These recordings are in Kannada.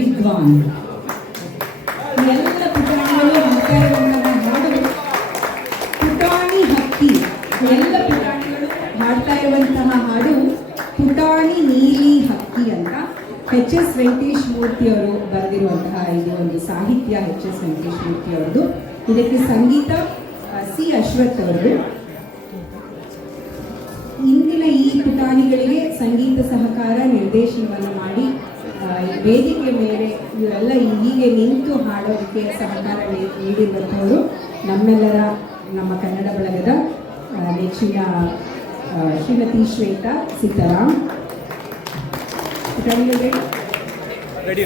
ವಿದ್ವಾನ್. ಎಲ್ಲ ಪುಟಾಣಿಗಳು ಹಾಡ್ತಾ ಇರುವಂತಹ ಹಾಡು ಪುಟಾಣಿ ಹಕ್ಕಿ. ಎಲ್ಲ ಪುಟಾಣಿಗಳು ಹಾಡ್ತಾ ಇರುವಂತಹ ಹಾಡು ಪುಟಾಣಿ ನೀಲಿ ಹಕ್ಕಿ ಅಂತ. ಎಚ್ ಎಸ್ ವೆಂಕಟೇಶ್ ಮೂರ್ತಿ ಅವರು ಬರೆದಿರುವಂತಹ ಇದು ಒಂದು ಸಾಹಿತ್ಯ. ಎಚ್ ಎಸ್ ವೆಂಕಟೇಶ್ ಮೂರ್ತಿ ಅವರದು. ಇದಕ್ಕೆ ಸಂಗೀತ ಸಿ ಅಶ್ವಥ್ ಅವರದು. ಇಂದಿನ ಈ ಪುಟಾಣಿಗಳಿಗೆ ಸಂಗೀತ ಸಹಕಾರ ನಿರ್ದೇಶನವನ್ನು ಮಾಡಿ ವೇದಿಕೆ ಮೇಲೆ ಇವರೆಲ್ಲ ಹೀಗೆ ನಿಂತು ಹಾಡೋದಕ್ಕೆ ಸಹಕಾರ ನೀಡಿರುವಂಥವರು ನಮ್ಮ ಕನ್ನಡ ಬಳಗದ ನೆಚ್ಚಿನ ಶ್ರೀಮತಿ ಶ್ವೇತಾ ಸೀತಾರಾಮ್.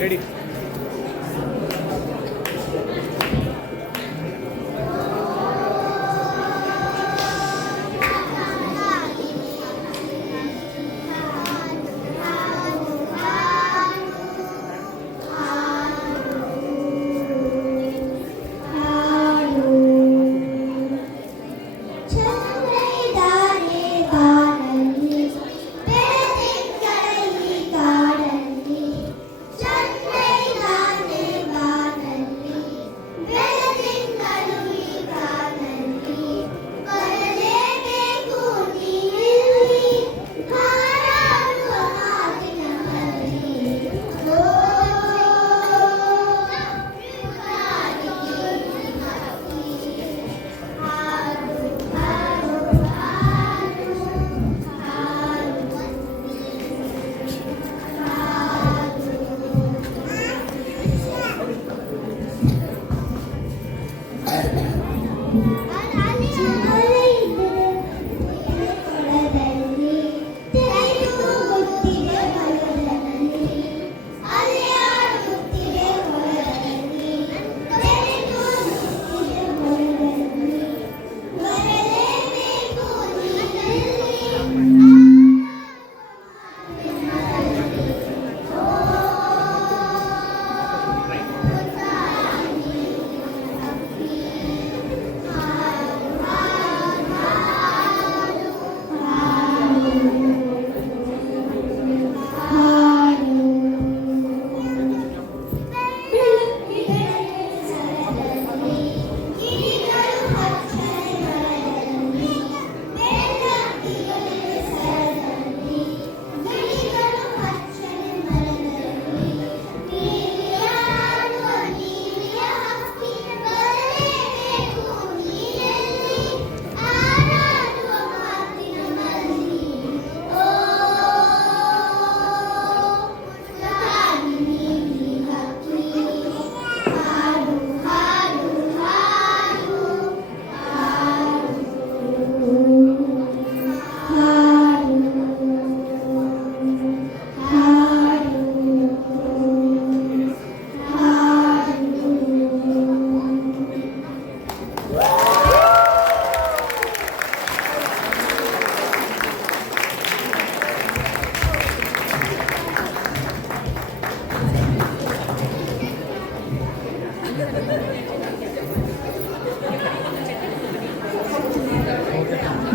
ರೆಡಿ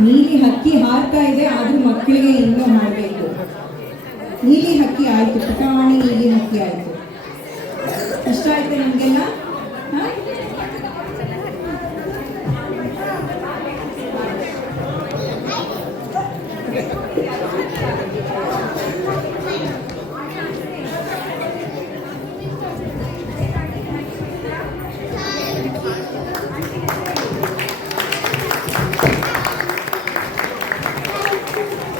ನೀಲಿ ಹಕ್ಕಿ ಹಾರ್ತಾ ಇದೆ, ಆದ್ರೂ ಮಕ್ಕಳಿಗೆ ಇನ್ನೂ ಮಾಡಬೇಕು. ನೀಲಿ ಹಕ್ಕಿ ಆಯ್ತು, ಪುಟಾಣಿ ನೀಲಿ ಹಕ್ಕಿ ಆಯ್ತು. ಇಷ್ಟ ಆಯ್ತು ನಿಮಗೆಲ್ಲ?